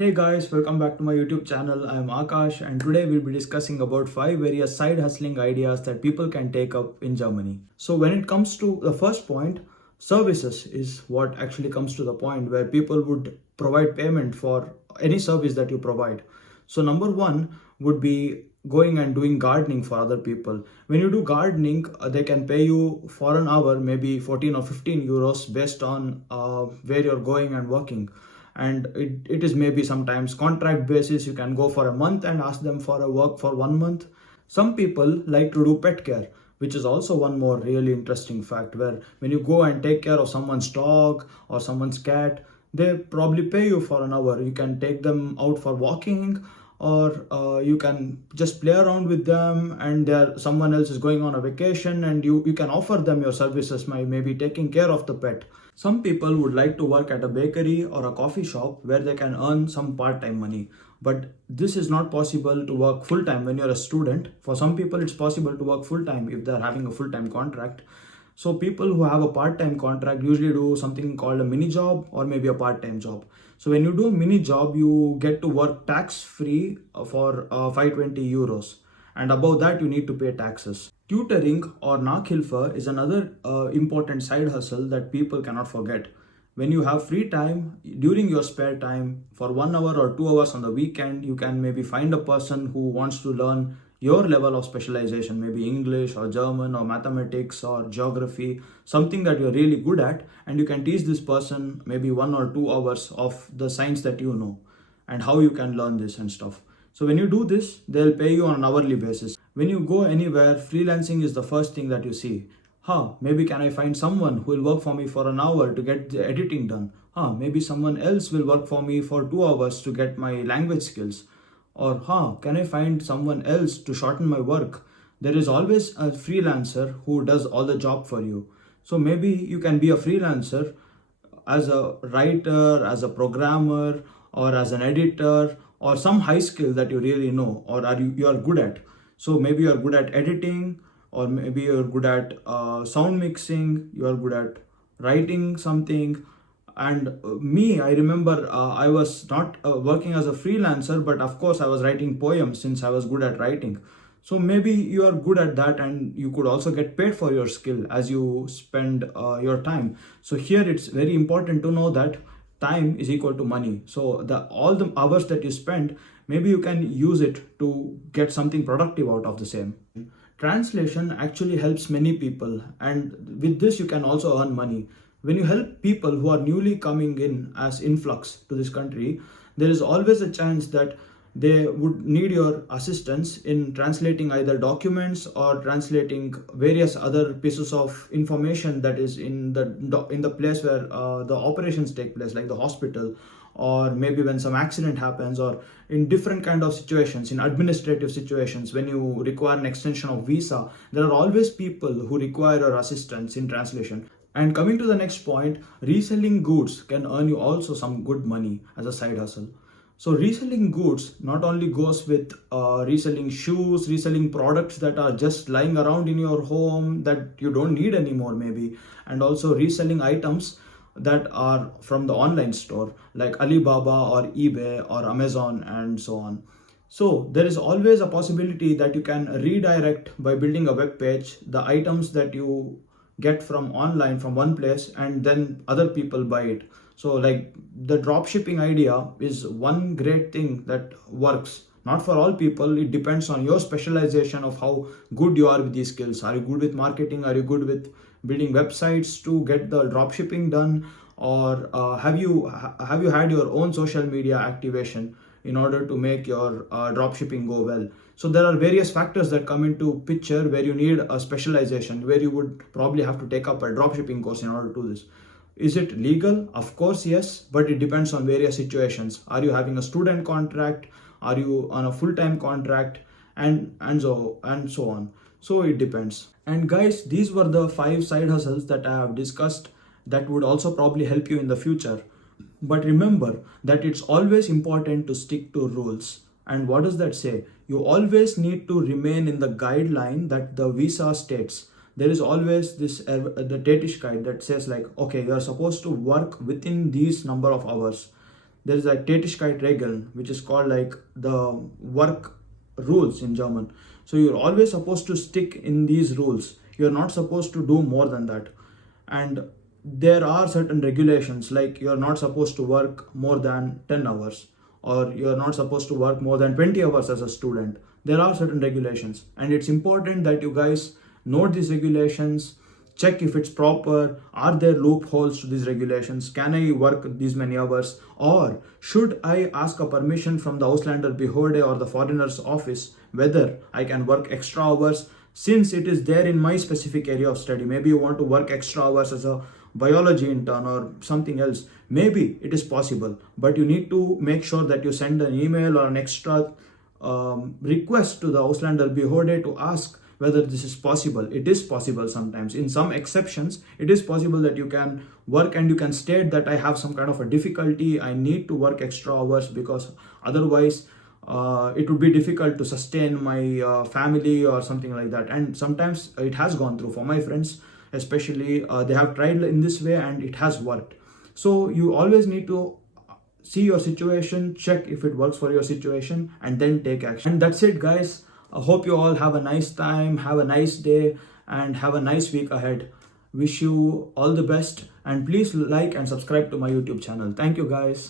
Hey guys, welcome back to my YouTube channel. I am Akash and today we'll be discussing about 5 various side hustling ideas that people can take up in Germany. So when it comes to the first point, services is what actually comes to the point where people would provide payment for any service that you provide. So number 1 would be going and doing gardening for other people. When you do gardening, they can pay you for an hour maybe 14 or 15 euros based on where you're going and working, and it is maybe sometimes contract basis. You can go for a month and ask them for a work for 1 month. Some people like to do pet care, which is also one more really interesting fact, where when you go and take care of someone's dog or someone's cat, they probably pay you for an hour. You can take them out for walking, or you can just play around with them, and there someone else is going on a vacation and you can offer them your services by maybe taking care of the pet. Some people would like to work at a bakery or a coffee shop where they can earn some part-time money, but this is not possible to work full-time when you're a student. For some people it's possible to work full-time if they're having a full-time contract. So people who have a part-time contract usually do something called a mini job or maybe a part-time job. So when you do a mini job, you get to work tax-free for 520 euros. And above that, you need to pay taxes. Tutoring or Nachhilfe is another important side hustle that people cannot forget. When you have free time, during your spare time, for 1 hour or 2 hours on the weekend, you can maybe find a person who wants to learn your level of specialization, maybe English or German or mathematics or geography, something that you're really good at, and you can teach this person maybe 1 or 2 hours of the science that you know and how you can learn this and stuff. So when you do this, they'll pay you on an hourly basis. When you go anywhere, freelancing is the first thing that you see. Maybe can I find someone who will work for me for an hour to get the editing done? Maybe someone else will work for me for 2 hours to get my language skills. Or, can I find someone else to shorten my work? There is always a freelancer who does all the job for you. So maybe you can be a freelancer as a writer, as a programmer, or as an editor, or some high skill that you really know or you are good at. So maybe you are good at editing, or maybe you're good at sound mixing, you are good at writing something. And I remember I was not working as a freelancer, but of course I was writing poems since I was good at writing. So maybe you are good at that and you could also get paid for your skill as you spend your time. So here it's very important to know that time is equal to money. So the all the hours that you spend, maybe you can use it to get something productive out of the same. Translation actually helps many people, and with this you can also earn money. When you help people who are newly coming in as influx to this country, there is always a chance that they would need your assistance in translating either documents or translating various other pieces of information that is in the place where the operations take place, like the hospital, or maybe when some accident happens, or in different kind of situations, in administrative situations when you require an extension of visa. There are always people who require your assistance in translation. And coming to the next point, reselling goods can earn you also some good money as a side hustle. So reselling goods not only goes with reselling shoes, reselling products that are just lying around in your home that you don't need anymore maybe, and also reselling items that are from the online store like Alibaba or eBay or Amazon and so on. So there is always a possibility that you can redirect by building a web page the items that you get from online from one place, and then other people buy it. So like the drop shipping idea is one great thing that works. Not for all people, it depends on your specialization of how good you are with these skills. Are you good with marketing? Are you good with building websites to get the drop shipping done? Or have you had your own social media activation in order to make your drop shipping go well? So there are various factors that come into picture where you need a specialization, where you would probably have to take up a drop shipping course in order to do this. Is it legal? Of course, yes, but it depends on various situations. Are you having a student contract? Are you on a full-time contract? And so on. So it depends. And guys, these were the 5 side hustles that I have discussed that would also probably help you in the future. But remember that it's always important to stick to rules. And what does that say? You always need to remain in the guideline that the visa states. There is always this the Tätigkeit that says like, okay, you are supposed to work within these number of hours. there is a Tätigkeitsregeln, which is called like the work rules in German. So you're always supposed to stick in these rules. You're not supposed to do more than that. And there are certain regulations, like you're not supposed to work more than 10 hours, or you're not supposed to work more than 20 hours as a student. There are certain regulations, and it's important that you guys note these regulations, check if it's proper. Are there loopholes to these regulations? Can I work these many hours, or should I ask a permission from the Auslander Behörde or the foreigner's office whether I can work extra hours, since it is there in my specific area of study? Maybe you want to work extra hours as a biology intern or something else. Maybe it is possible, but you need to make sure that you send an email or an extra request to the Auslander Behörde to ask whether this is possible. It is possible sometimes. In some exceptions, it is possible that you can work and you can state that I have some kind of a difficulty. I need to work extra hours because otherwise it would be difficult to sustain my family or something like that. And sometimes it has gone through for my friends, especially they have tried in this way and it has worked. So you always need to see your situation, check if it works for your situation, and then take action. And that's it, guys. I hope you all have a nice time, have a nice day, and have a nice week ahead. Wish you all the best, and please like and subscribe to my YouTube channel. Thank you, guys.